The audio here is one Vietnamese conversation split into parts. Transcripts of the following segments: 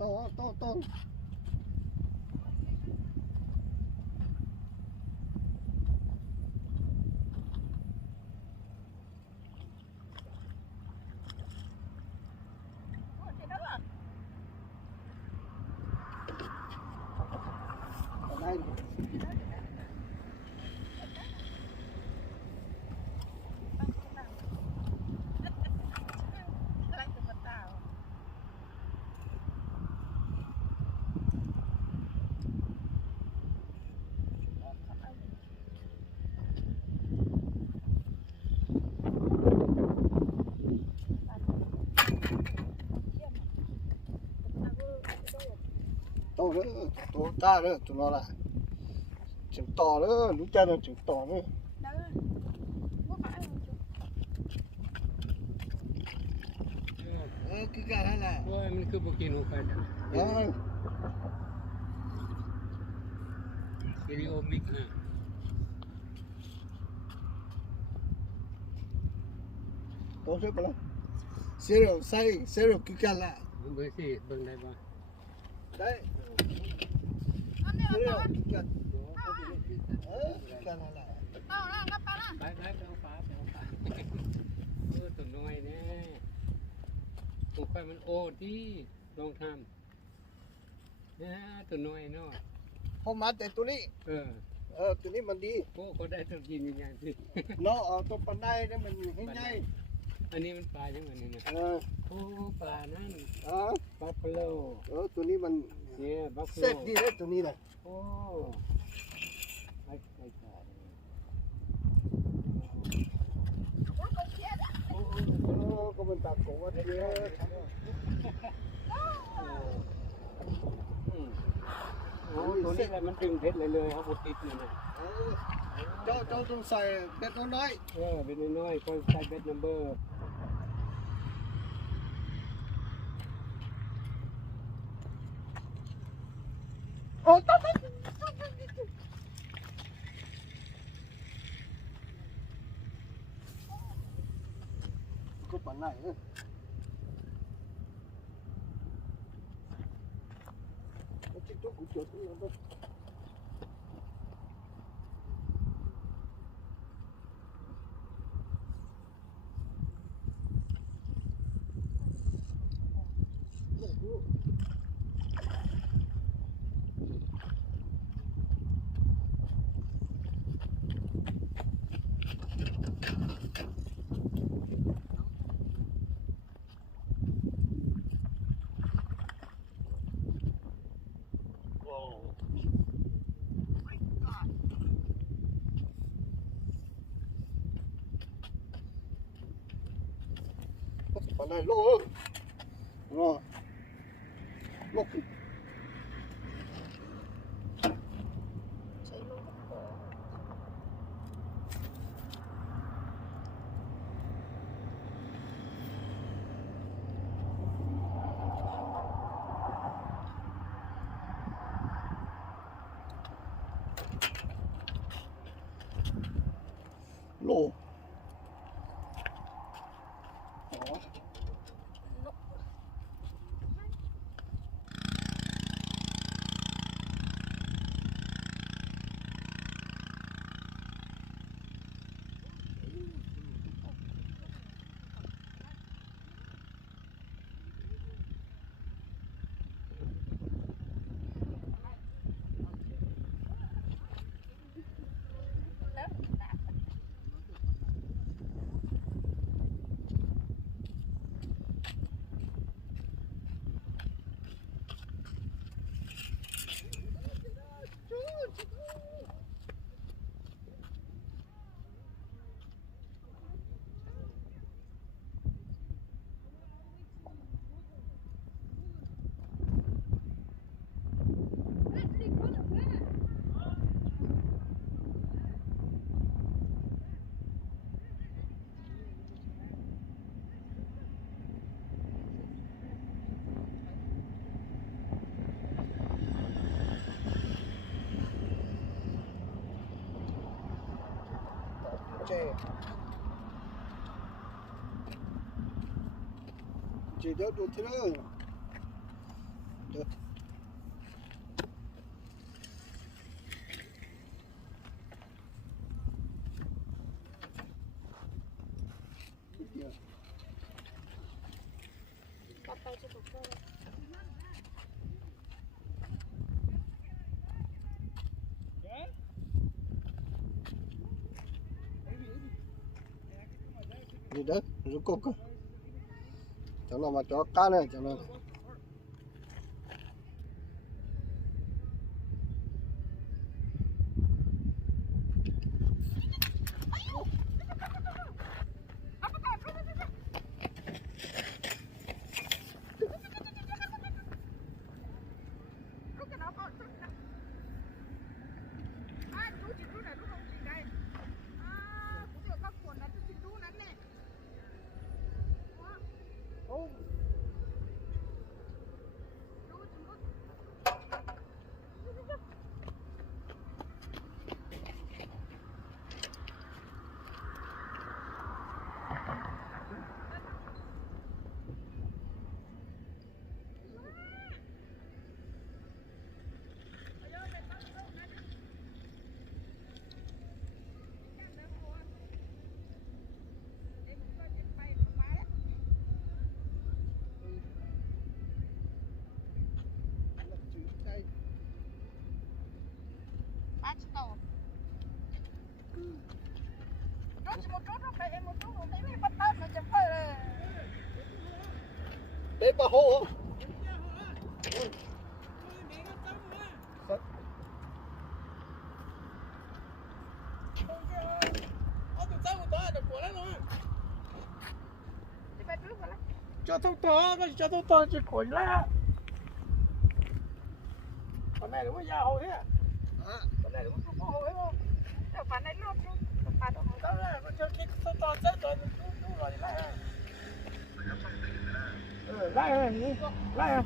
to đây to nữa to ta nữa tụi nó là chừng to nữa lúc cha nó chừng to nữa cái gà hay là ôi mình cứ buộc tiền hộp phải đó video mic nè to thế bao lâu zero cái gà là bữa gì bên đây ba đấy zero cái gà cái gà là bái béo pháตัวน้อยเนี่ยตัวไฟมันโอ้ดีลองทำเนี่ยตัวน้อยเนาะ không mát tại tụi ní เออ tụi ní mình đi โอ้เขาได้ตัวกินยังไงสิ nó ở tụi pan đây nên mìnhให้ง่าย อันนี้มันปลายังไงเนี่ยโอ้ปลานั่น บัฟฟาโล tụi ní mình เนี่ยบัฟฟาโล xếp đi đấy tụi ní này โอ้ไอ้ปลาcó mình tạt cổ ở đây โอ้ตัวนี้แหละมันดึงเพชรเลยเอาบดติดเลยนะ cho tôi xài bet nó nói เป็นน้อยๆก็ใช้เบ็ดนัมเบอร์ có bản này nữa nó chỉ chút cũng chuột nữa thôi bản này lô ơi rồi lô lô chỉ đeo đồ thế nữa Được. Papai cukup kok. Đi đấy, rút cục cơ. Cho nó mà cho cá này cho nó. Ba chục tổ. Nó chỉ một chút thôi, phải em một chút không thấy bắt tát nó chấm phơi rồi. Đấy bà hô. Đi bắt trước vào lá. cho thông to chỉ khỏi lá con này đúng không già hồi thế à? Con này đúng không hồi không? Đâu phải này lót đâu. Đâu phải đâu. Tao là con chơi cái thông to chết rồi đúng rồi lá lá này lá này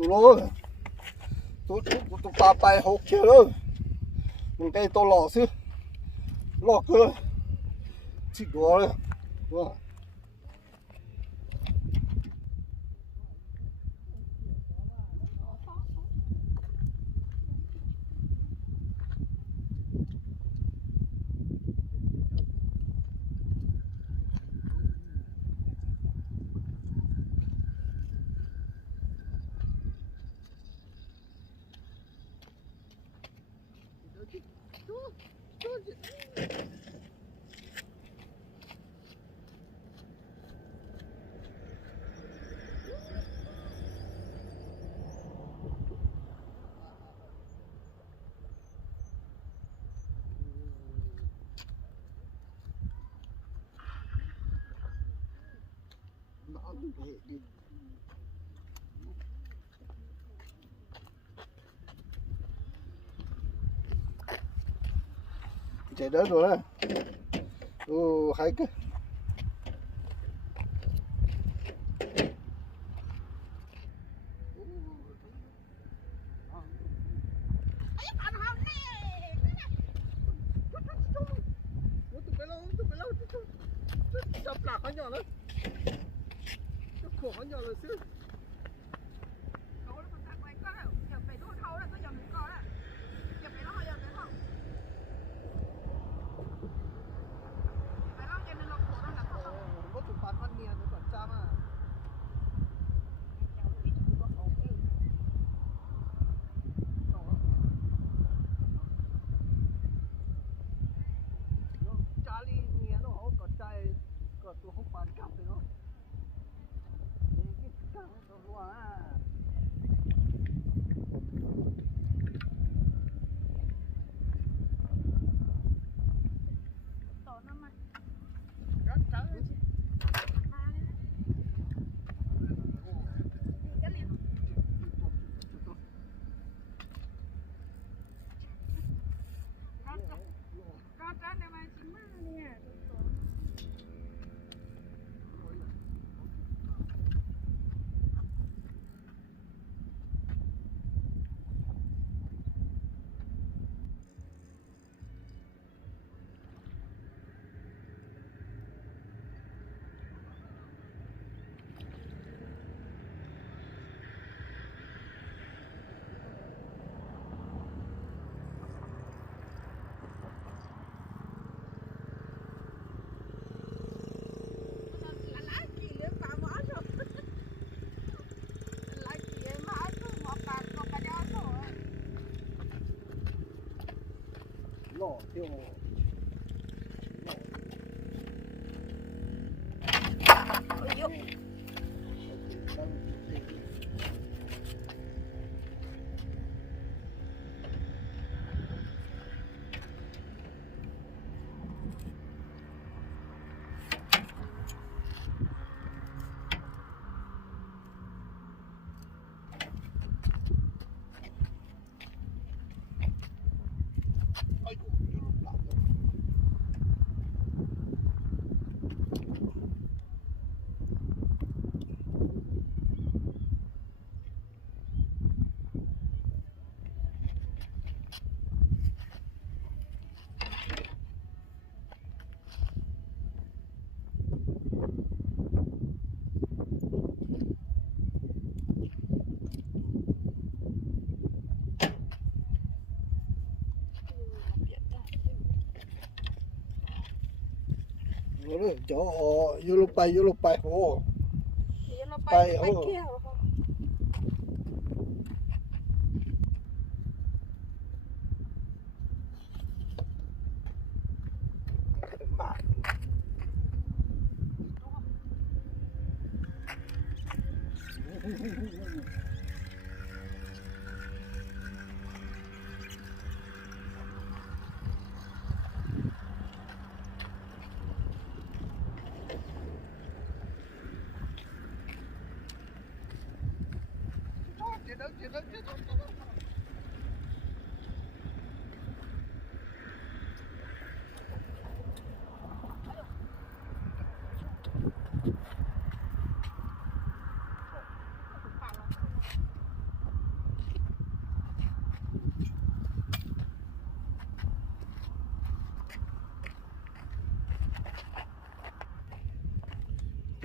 tụi nó tụi ta bay hộp kia đó mình tay to lò xứ lò cơ chỉ có đấy vâng chạy đến rồi đấy hay cái chập lạc nó nhỏ lắm chập khổ nó nhỏ là xíu tôi không bán cặp thì nó cái cặp nó quá tổ nó mà rất trắng lò tiêu cho vô lúc bay hồ bay hồ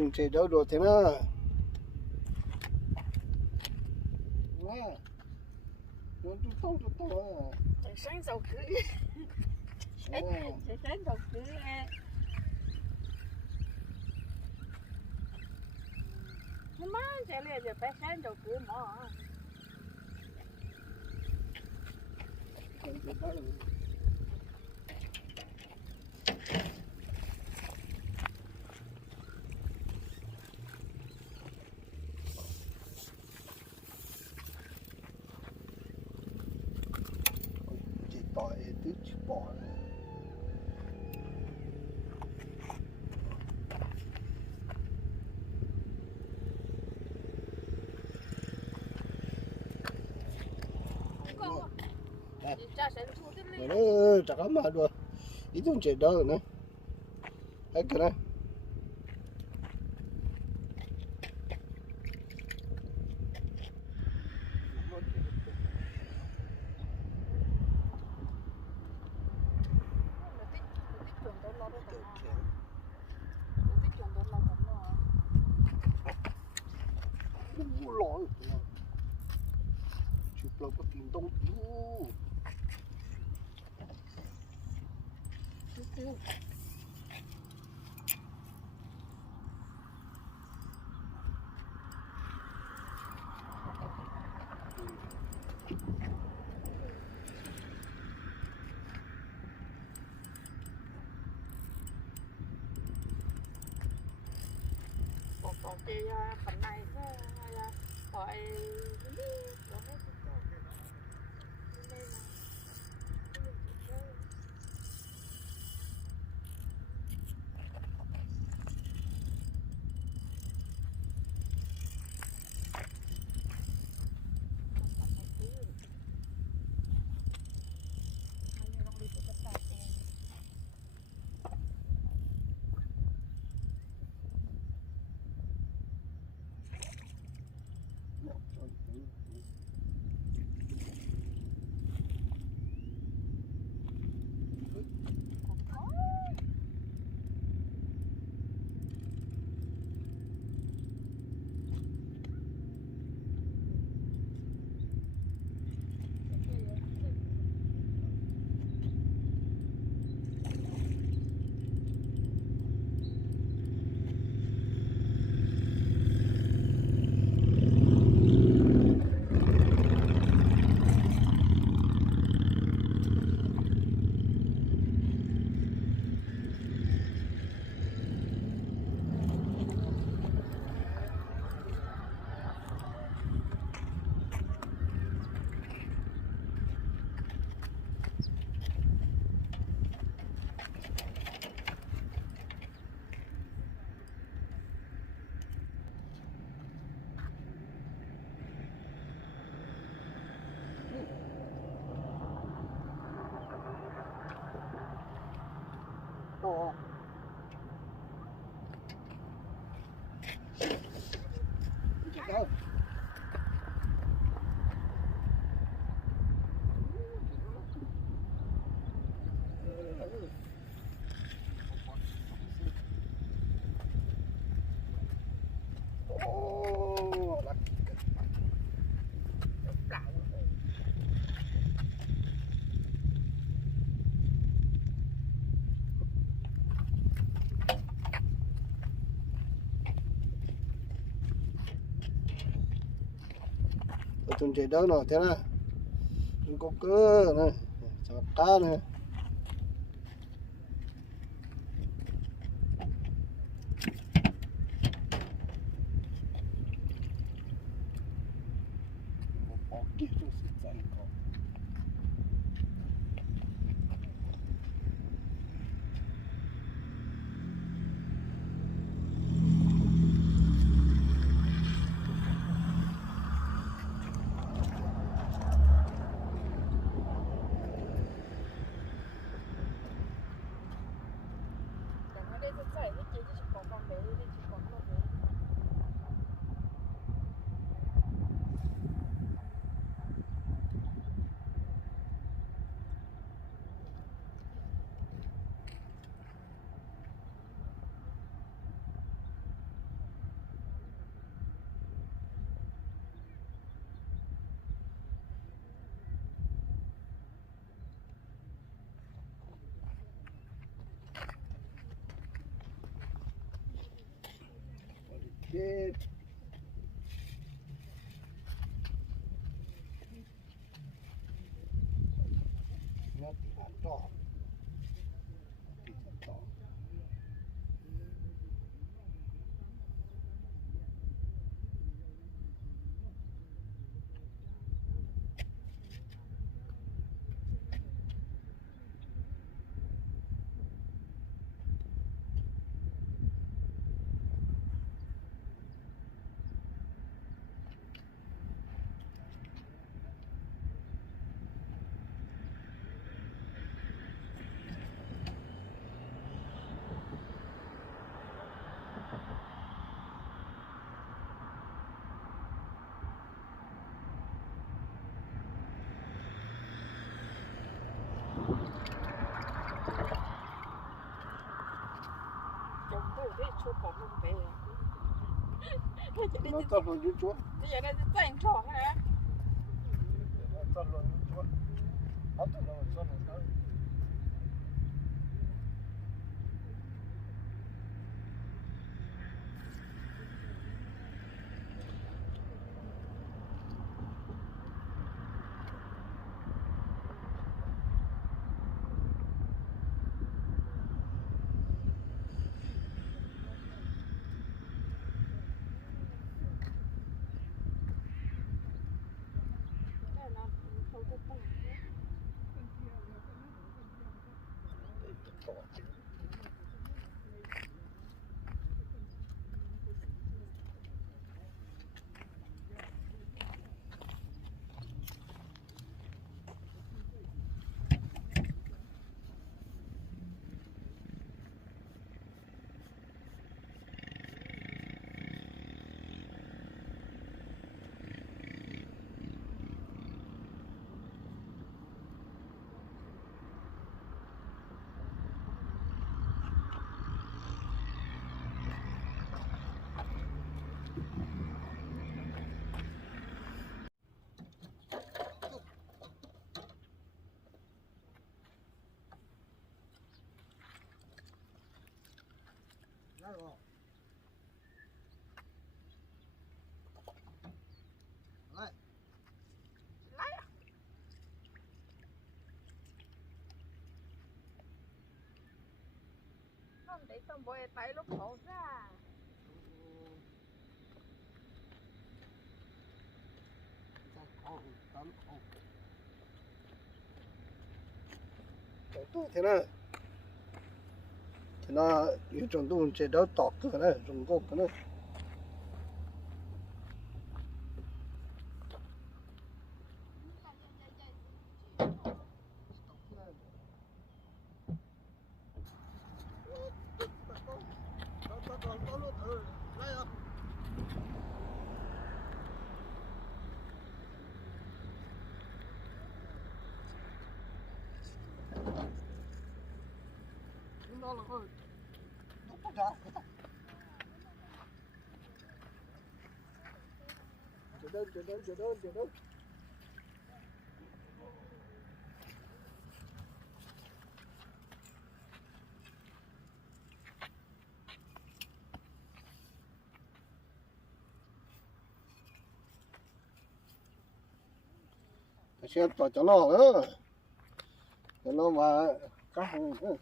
chúng sẽ đâu rồi thế nào wow nó tụt to Trời sáng dầu cứ à trời sáng dầu cứ nhưng mà trời liền giờ phải sáng dầu cứ mà chỉ tỏi tứ bỏ cha sẽ thu tiếp mà đi nó chắc lắm mà đùa ít chúng sẽ đâu nữa hết cái này lỗi chụp lâu có tiền tông còn cái phần này gọi to đâu chúng chạy đâu nào thế nào chúng có cơ này chọn cá này chết nó bị ăn to bị ăn to chồng tôi đấy chụp bỏ mình về nó tập vào dưới chuột bây giờ đây dành trò hả nó tập vào dưới chuột nó tập vào chuột nó sao không có tao không để tao bôi tay lúc khổ ra thế nào有种东西都打个呢，中国可能。chờ đơn xe tỏ cho nó nữa cho nó mà cá hàng nữa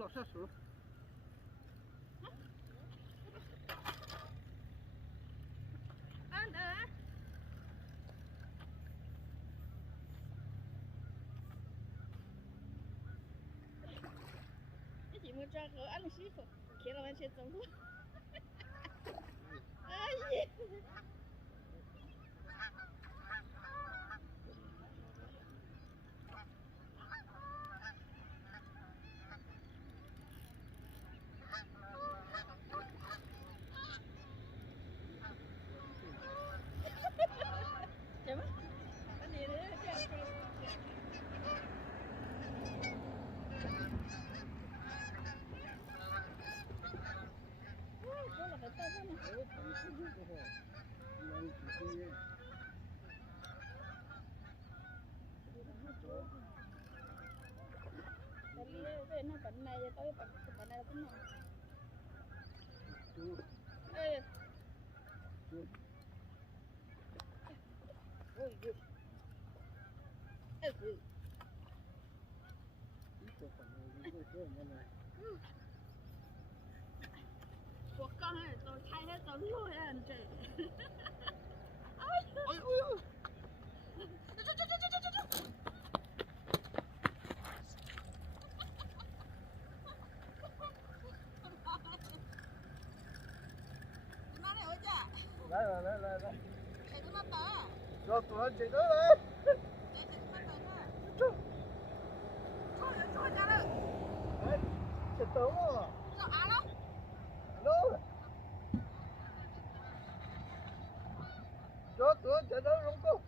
nó sát xuống 么这个俺们媳妇看了完全走路。哎呀！怎么？那你这样说？说了还到这呢。Cái nó bệnh này tới bệnh này tính nào? Ê. Cuộc con này tôi thay hết tấm luôn anh chị. Ôi ôi ôi. Nó này ơi chả. Đây. Chạy nó tớ. Cho tụi anh chạy tới đây. Thôi ra đây. Đấy, chạy tới rồi. Nó ăn không? Alo. Cho tụi anh chạy tới không cô?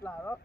Là đó.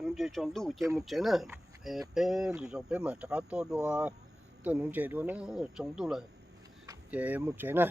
Nung chơi trong đủ chơi một chế này, bé lì rồi bé mà trả to đua, tôi nung chơi đua nó trong đủ rồi, chơi một chế này.